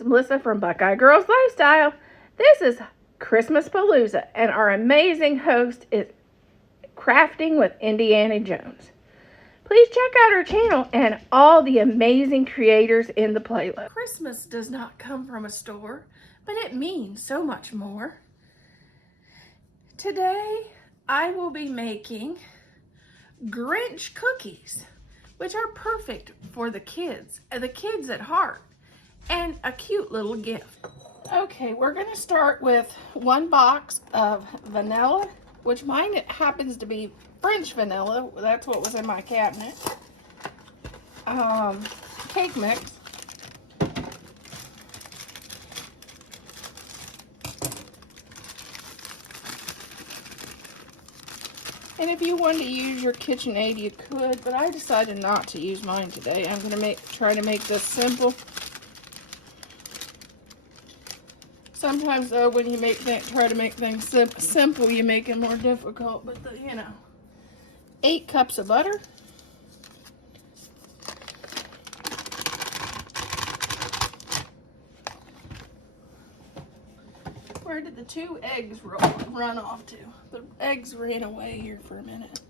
it's Melissa from Buckeye Girls Lifestyle. This is Christmas Palooza, and our amazing host is Crafting with Indiana Jones. Please check out our channel and all the amazing creators in the playlist. Christmas does not come from a store, but it means so much more. Today, I will be making Grinch Cookies, which are perfect for the kids at heart, and a cute little gift. Okay, we're gonna start with one box of vanilla, which mine happens to be French vanilla. That's what was in my cabinet. Cake mix. And if you wanted to use your KitchenAid, you could, but I decided not to use mine today. I'm gonna try to make this simple. Sometimes though, when you try to make things simple, you make it more difficult. But 8 cups of butter. Where did the 2 eggs run off to? The eggs ran away here for a minute.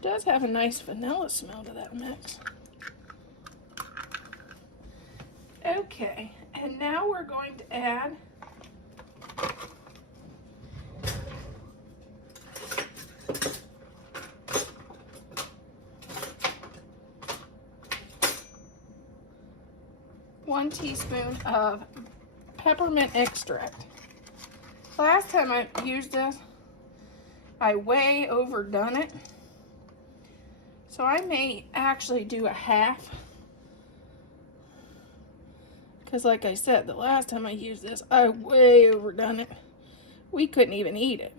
Does have a nice vanilla smell to that mix. Okay, and now we're going to add one teaspoon of peppermint extract. Last time I used this, I way overdone it. So I may actually do a half. Because like I said, the last time I used this, I way overdone it. We couldn't even eat it.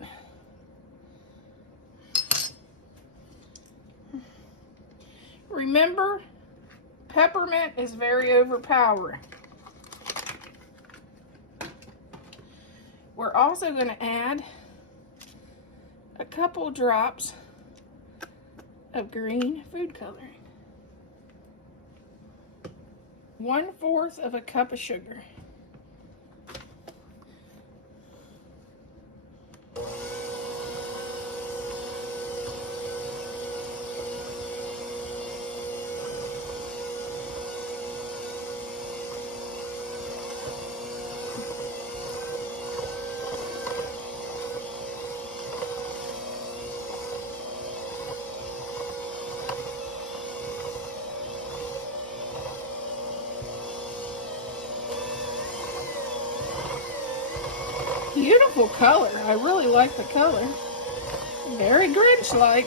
Remember, peppermint is very overpowering. We're also going to add a couple drops of green food coloring. 1/4 of a cup of sugar. Beautiful color. I really like the color. Very Grinch-like.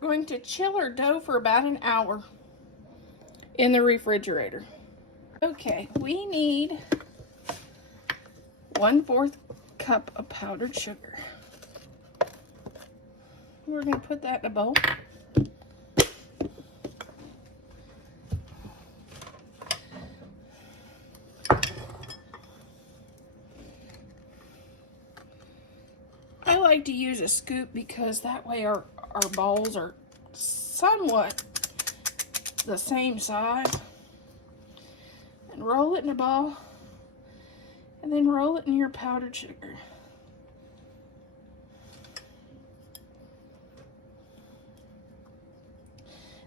Going to chill our dough for about an hour in the refrigerator. Okay, we need 1/4 cup of powdered sugar. We're going to put that in a bowl. I like to use a scoop because that way our balls are somewhat the same size. And roll it in a ball, and then roll it in your powdered sugar.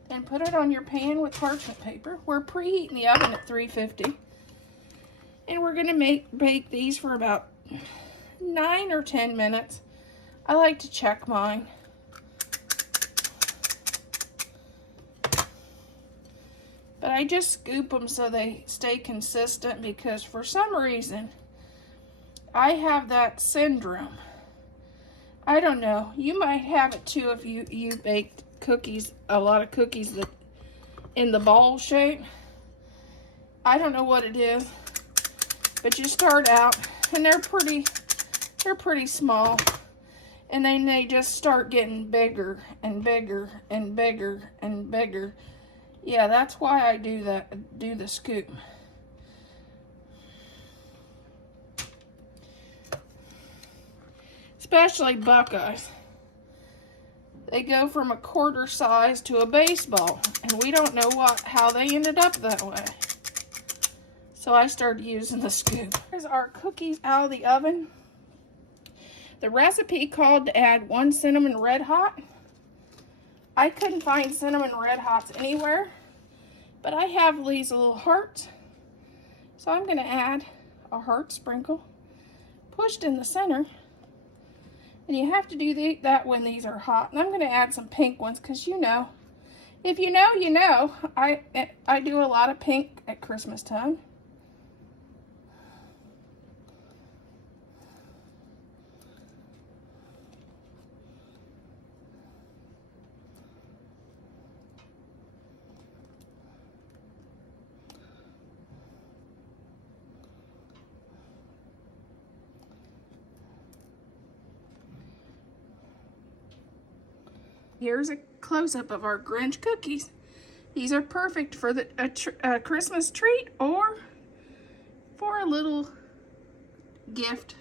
Then put it on your pan with parchment paper. We're preheating the oven at 350. And we're going to bake these for about 9 or 10 minutes. I like to check mine. But I just scoop them so they stay consistent, because for some reason I have that syndrome. I don't know. You might have it too if you baked cookies, a lot of cookies that in the ball shape. I don't know what it is, But you start out, and they're pretty small. And then they just start getting bigger and bigger and bigger and bigger. Yeah, that's why I do the scoop. Especially Buckeyes. They go from a quarter size to a baseball, and we don't know how they ended up that way. So I started using the scoop. Here's our cookies out of the oven. The recipe called to add 1 cinnamon red hot. I couldn't find cinnamon red hots anywhere, but I have these little hearts. So I'm gonna add a heart sprinkle pushed in the center. And you have to do that when these are hot. And I'm gonna add some pink ones because you know, if you know, you know. I do a lot of pink at Christmas time. Here's a close-up of our Grinch cookies. These are perfect for a Christmas treat or for a little gift.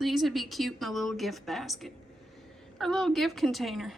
These would be cute in a little gift basket or a little gift container.